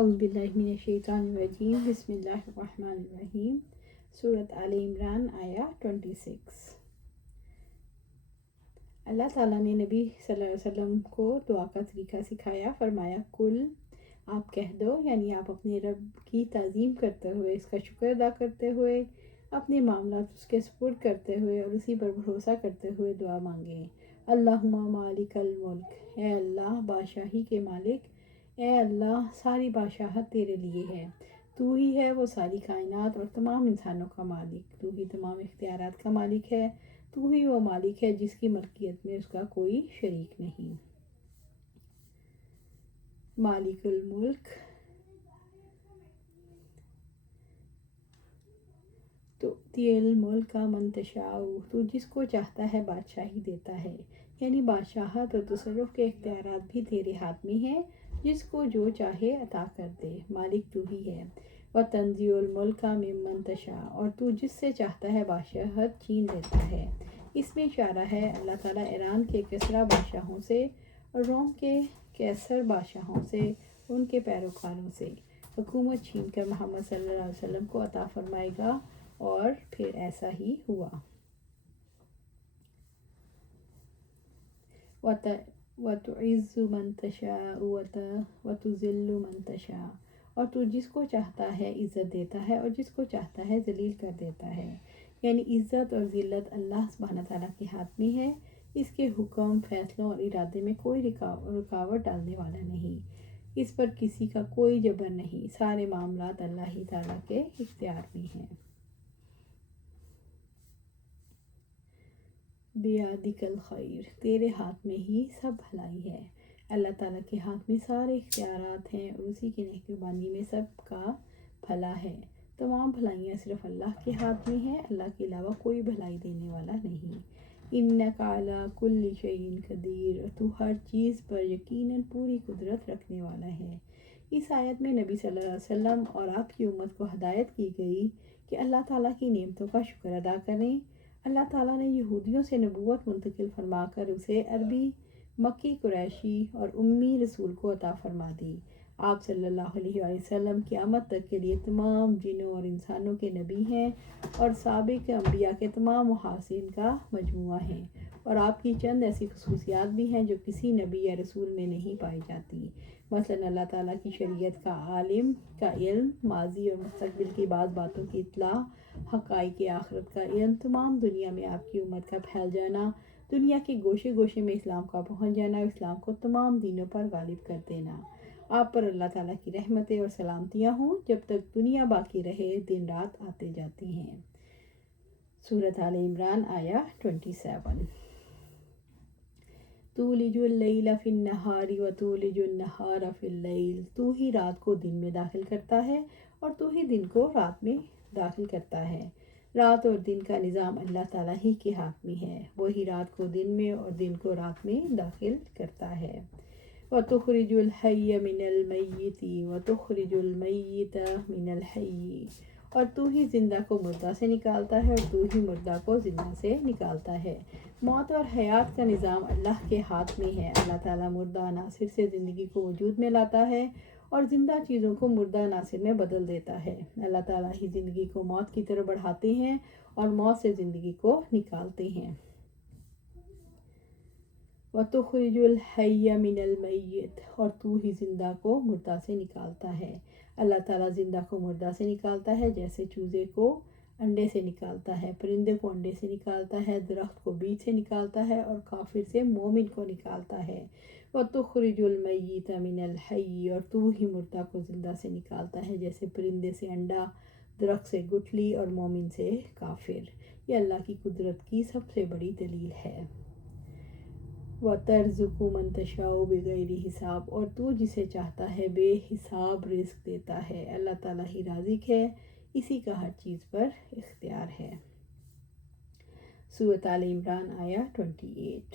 اعوذ باللہ من الشیطان الرجیم بسم اللہ الرحمن الرحیم۔ سورۃ آل عمران آیا 26۔ اللہ تعالیٰ نے نبی صلی اللہ علیہ وسلم کو دعا کا طریقہ سکھایا۔ فرمایا کل آپ کہہ دو، یعنی آپ اپنے رب کی تعظیم کرتے ہوئے، اس کا شکر ادا کرتے ہوئے، اپنے معاملات اس کے سپرد کرتے ہوئے اور اسی پر بھروسہ کرتے ہوئے دعا مانگیں۔ اللہم مالک الملک، اے اللہ بادشاہی کے مالک، اے اللہ ساری بادشاہت تیرے لیے ہے، تو ہی ہے وہ ساری کائنات اور تمام انسانوں کا مالک، تو ہی تمام اختیارات کا مالک ہے، تو ہی وہ مالک ہے جس کی ملکیت میں اس کا کوئی شریک نہیں۔ مالک الملک، تؤتی الملک من تشاء، تو جس کو چاہتا ہے بادشاہی دیتا ہے، یعنی بادشاہت اور تصرف کے اختیارات بھی تیرے ہاتھ میں ہیں، جس کو جو چاہے عطا کر دے، مالک تو ہی ہے۔ وتنزع الملک ممن تشاء، اور تو جس سے چاہتا ہے بادشاہت چھین لیتا ہے۔ اس میں اشارہ ہے اللہ تعالیٰ ایران کے کسریٰ بادشاہوں سے اور روم کے قیصر بادشاہوں سے، ان کے پیروکاروں سے حکومت چھین کر محمد صلی اللہ علیہ وسلم کو عطا فرمائے گا، اور پھر ایسا ہی ہوا۔ وَتُعِزُّ مَن تَشَاءُ وَتُذِلُّ مَن تَشَاءُ، اور تو جس کو چاہتا ہے عزت دیتا ہے اور جس کو چاہتا ہے ذلیل کر دیتا ہے، یعنی عزت اور ذلت اللہ سبحانہ تعالیٰ کے ہاتھ میں ہے، اس کے حکم، فیصلوں اور ارادے میں کوئی رکاوٹ ڈالنے والا نہیں، اس پر کسی کا کوئی جبر نہیں، سارے معاملات اللہ ہی تعالیٰ کے اختیار میں ہیں۔ بیادک الخیر، تیرے ہاتھ میں ہی سب بھلائی ہے۔ اللہ تعالیٰ کے ہاتھ میں سارے اختیارات ہیں اور اسی کی نگہبانی میں سب کا بھلا ہے۔ تمام بھلائیاں صرف اللہ کے ہاتھ میں ہیں، اللہ کے علاوہ کوئی بھلائی دینے والا نہیں۔ انک علی کل شیء قدیر، تو ہر چیز پر یقیناً پوری قدرت رکھنے والا ہے۔ اس آیت میں نبی صلی اللہ علیہ وسلم اور آپ کی امت کو ہدایت کی گئی کہ اللہ تعالیٰ کی نعمتوں کا شکر ادا کریں۔ اللہ تعالیٰ نے یہودیوں سے نبوت منتقل فرما کر اسے عربی، مکی، قریشی اور امی رسول کو عطا فرما دی۔ آپ صلی اللہ علیہ وآلہ وسلم قیامت تک کے لیے تمام جنوں اور انسانوں کے نبی ہیں اور سابق انبیاء کے تمام محاسن کا مجموعہ ہیں، اور آپ کی چند ایسی خصوصیات بھی ہیں جو کسی نبی یا رسول میں نہیں پائی جاتی۔ مثلاً اللہ تعالیٰ کی شریعت کا علم، ماضی اور مستقبل کی بعض باتوں کی اطلاع، حقائق آخرت کا علم، تمام دنیا میں آپ کی امت کا پھیل جانا، دنیا کے گوشے گوشے میں اسلام کا پہنچ جانا، اسلام کو تمام دینوں پر غالب کر دینا۔ آپ پر اللہ تعالیٰ کی رحمتیں اور سلامتیاں ہوں، جب تک دنیا باقی رہے، دن رات آتے جاتے ہیں۔ سورۃ آل عمران آیا 27۔ تولج اللیل فی النہار وتولج النہار فی اللیل، تو ہی رات کو دن میں داخل کرتا ہے اور تو ہی دن کو رات میں داخل کرتا ہے۔ رات اور دن کا نظام اللہ تعالیٰ ہی کے ہاتھ میں ہے، وہی رات کو دن میں اور دن کو رات میں داخل کرتا ہے۔ وَتُخْرِجُ الْحَيَّ مِنَ الْمَيِّتِ وَتُخْرِجُ الْمَيِّتَ مِنَ الْحَيِّ، اور تو ہی زندہ کو مردہ سے نکالتا ہے اور تو ہی مردہ کو زندہ سے نکالتا ہے۔ موت اور حیات کا نظام اللہ کے ہاتھ میں ہے۔ اللہ تعالیٰ مردہ عناصر سے زندگی کو وجود میں لاتا ہے اور زندہ چیزوں کو مردہ عناصر میں بدل دیتا ہے۔ اللہ تعالیٰ ہی زندگی کو موت کی طرف بڑھاتے ہیں اور موت سے زندگی کو نکالتے ہیں۔ وَتُخْرِجُ الْحَيَّ مِنَ الْمَيِّتِ، اور تو ہی زندہ کو مردہ سے نکالتا ہے۔ اللہ تعالیٰ زندہ کو مردہ سے نکالتا ہے، جیسے چوزے کو انڈے سے نکالتا ہے، پرندے کو انڈے سے نکالتا ہے، درخت کو بیج سے نکالتا ہے اور کافر سے مومن کو نکالتا ہے۔ وَتُخْرِجُ الْمَيِّتَ مِنَ الْحَيِّ، اور تو ہی مردہ کو زندہ سے نکالتا ہے، جیسے پرندے سے انڈا، درخت سے گٹھلی اور مومن سے کافر۔ یہ اللہ کی قدرت کی سب سے بڑی دلیل ہے۔ وَتَرْزُقُ مَن تَشَاءُ بِغَيْرِ حساب، اور تو جسے چاہتا ہے بے حساب رزق دیتا ہے۔ اللہ تعالیٰ ہی رازق ہے، اسی کا ہر چیز پر اختیار ہے۔ سورۃ آل عمران آیا 28۔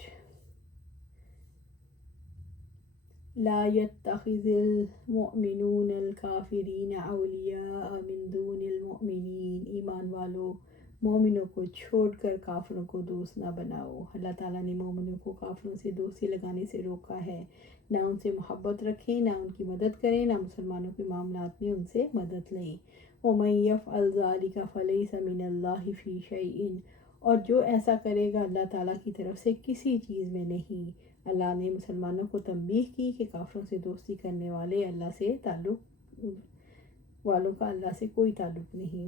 لا يتخذ المؤمنون الكافرین اولیاء من دون المؤمنین، ایمان والو مومنوں کو چھوڑ کر کافروں کو دوست نہ بناؤ۔ اللہ تعالیٰ نے مومنوں کو کافروں سے دوستی لگانے سے روکا ہے۔ نہ ان سے محبت رکھیں، نہ ان کی مدد کریں، نہ مسلمانوں کے معاملات میں ان سے مدد لیں۔ وَمَن يَفْعَلْ ذَلِكَ فَلَيْسَ مِنَ اللَّهِ فِي شَيْءٍ، اور جو ایسا کرے گا اللہ تعالیٰ کی طرف سے کسی چیز میں نہیں۔ اللہ نے مسلمانوں کو تنبیہ کی کہ کافروں سے دوستی کرنے والوں کا اللہ سے کوئی تعلق نہیں۔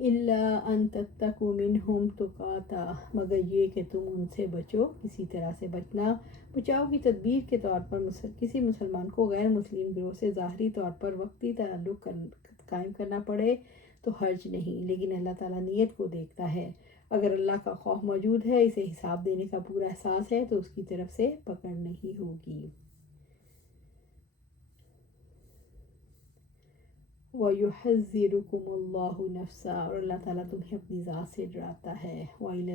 إِلَّا أَن تَتَّقُوا مِنْهُمْ تُقَاتًا، مگر یہ کہ تم ان سے بچو کسی طرح سے بچنا۔ بچاؤ کی تدبیر کے طور پر کسی مسلمان کو غیر مسلم گروہ سے ظاہری طور پر وقتی تعلق قائم کرنا پڑے تو حرج نہیں، لیکن اللہ تعالیٰ نیت کو دیکھتا ہے۔ اگر اللہ کا خوف موجود ہے، اسے حساب دینے کا پورا احساس ہے، تو اس کی طرف سے پکڑ نہیں ہوگی۔ وَيُحَذِّرُكُمُ اللَّهُ نَفْسَهُ، اور اللہ تعالیٰ تمہیں اپنی ذات سے ڈراتا ہے۔ وَإِلَى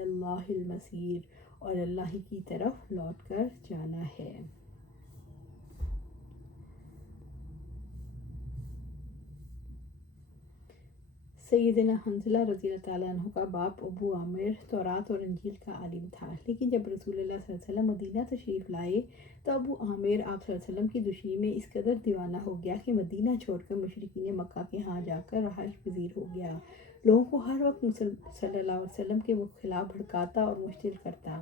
اللَّهِ الْمَصِيرُ، اور اللہ ہی کی طرف لوٹ کر جانا ہے۔ سیدنا حنظلہ رضی اللہ تعالیٰ عنہ کا باپ ابو عامر تورات اور انجیل کا عالم تھا، لیکن جب رسول اللہ صلی اللہ علیہ وسلم مدینہ تشریف لائے تو ابو عامر آپ صلی اللہ علیہ وسلم کی دشمنی میں اس قدر دیوانہ ہو گیا کہ مدینہ چھوڑ کر مشرکین مکہ کے ہاں جا کر رہائش پذیر ہو گیا۔ لوگوں کو ہر وقت صلی اللہ علیہ وسلم کے خلاف بھڑکاتا اور مشتعل کرتا۔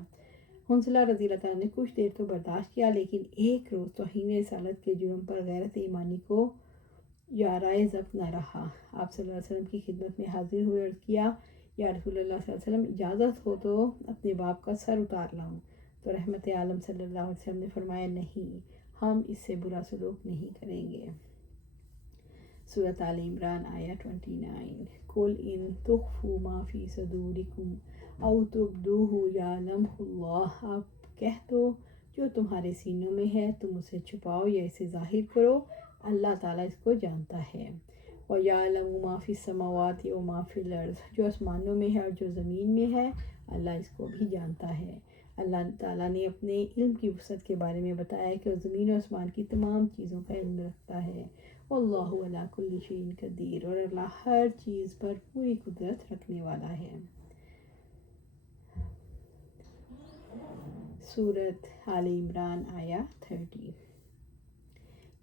حنظلہ رضی اللہ تعالیٰ نے کچھ دیر تو برداشت کیا، لیکن ایک روز توہین رسالت کے جرم پر غیرت ایمانی کو یارائے ضبط نہ رہا۔ آپ صلی اللہ علیہ وسلم کی خدمت میں حاضر ہوئے اور کیا، یا رسول اللہ صلی اللہ علیہ وسلم، اجازت ہو تو اپنے باپ کا سر اتار لاؤں؟ تو رحمت عالم صلی اللہ علیہ وسلم نے فرمایا، نہیں، ہم اس سے برا سلوک نہیں کریں گے۔ سورۃ آل عمران آیہ 29۔ قُلْ إِن تُخْفُوا مَا فِي صُدُورِكُمْ أَوْ تُبْدُوهُ يَعْلَمْهُ اللَّهُ، آپ کہہ دو جو تمہارے سینوں میں ہے تم اسے چھپاؤ یا اسے ظاہر کرو، اللہ تعالیٰ اس کو جانتا ہے۔ وَيَعْلَمُ مَا فِي السَّمَاوَاتِ وَمَا فِي الْأَرْضِ، جو آسمانوں میں ہے اور جو زمین میں ہے اللہ اس کو بھی جانتا ہے۔ اللہ تعالیٰ نے اپنے علم کی وسعت کے بارے میں بتایا کہ وہ زمین و آسمان کی تمام چیزوں کا علم رکھتا ہے۔ وَاللَّهُ عَلَىٰ كُلِّ شَيْءٍ قَدِيرٌ، اور اللہ ہر چیز پر پوری قدرت رکھنے والا ہے۔ سورۃ آل عمران آیہ 30۔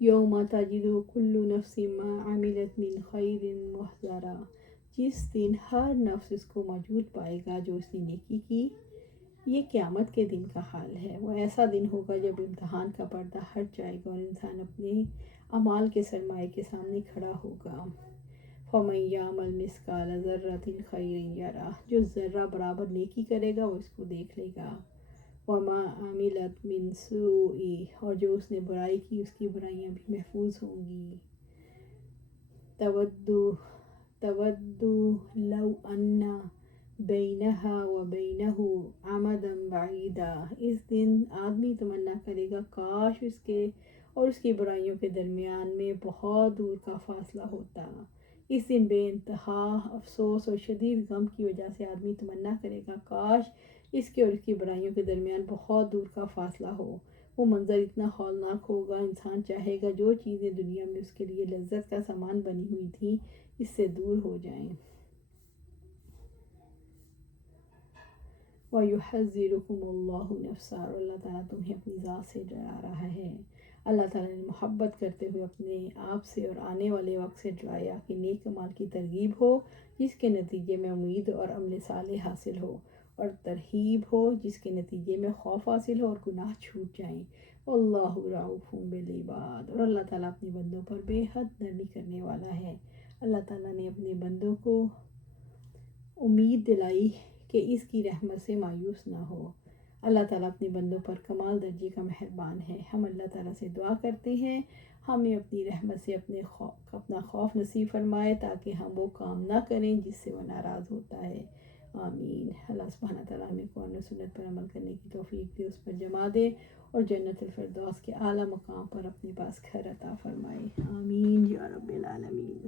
یوم تجد کل نفس ما عملت من خیر محضرا، جس دن ہر نفس اس کو موجود پائے گا جو اس نے نیکی کی۔ یہ قیامت کے دن کا حال ہے۔ وہ ایسا دن ہوگا جب امتحان کا پردہ ہٹ جائے گا اور انسان اپنے اعمال کے سرمایے کے سامنے کھڑا ہوگا۔ فَمَن يَعْمَلْ مِثْقَالَ ذَرَّةٍ خَيْرًا يَرَهُ، جو ذرہ برابر نیکی کرے گا وہ اس کو دیکھ لے گا۔ وَمَا عَمِلَتْ مِن سُوءٍ، اور جو اس نے برائی کی اس کی برائیاں بھی محفوظ ہوں گی۔ تَوَدُّ لَوْ أَنَّ بَيْنَهَا وَبَيْنَهُ أَمَدًا بَعِيدًا، اس دن آدمی تمنا کرے گا کاش اس کے اور اس کی برائیوں کے درمیان میں بہت دور کا فاصلہ ہوتا۔ اس دن بے انتہا افسوس اور شدید غم کی وجہ سے آدمی تمنا کرے گا کاش اس کے اور اس کی برائیوں کے درمیان بہت دور کا فاصلہ ہو۔ وہ منظر اتنا ہولناک ہوگا، انسان چاہے گا جو چیزیں دنیا میں اس کے لیے لذت کا سامان بنی ہوئی تھیں اس سے دور ہو جائیں۔ وَيُحَذِّرُكُمُ اللَّهُ نَفْسَهُ، اور اللہ تعالیٰ تمہیں اپنی ذات سے ڈرا رہا ہے۔ اللہ تعالیٰ نے محبت کرتے ہوئے اپنے آپ سے اور آنے والے وقت سے ڈرایا کہ نیک اعمال کی ترغیب ہو جس کے نتیجے میں امید اور عمل صالح حاصل ہو، اور ترہیب ہو جس کے نتیجے میں خوف حاصل ہو اور گناہ چھوٹ جائیں۔ واللہ رؤوف بالعباد، اور اللہ تعالیٰ اپنے بندوں پر بے حد نرمی کرنے والا ہے۔ اللہ تعالیٰ نے اپنے بندوں کو امید دلائی کہ اس کی رحمت سے مایوس نہ ہو۔ اللہ تعالیٰ اپنے بندوں پر کمال درجے کا مہربان ہے۔ ہم اللہ تعالیٰ سے دعا کرتے ہیں ہمیں اپنی رحمت سے اپنا خوف نصیب فرمائے تاکہ ہم وہ کام نہ کریں جس سے وہ ناراض ہوتا ہے۔ آمین۔ اللہ سبحانہ تعالیٰ ہمیں قرآن و سنت پر عمل کرنے کی توفیق دے، اس پر جما دے اور جنت الفردوس کے اعلیٰ مقام پر اپنے پاس گھر عطا فرمائے۔ آمین یا رب العالمین۔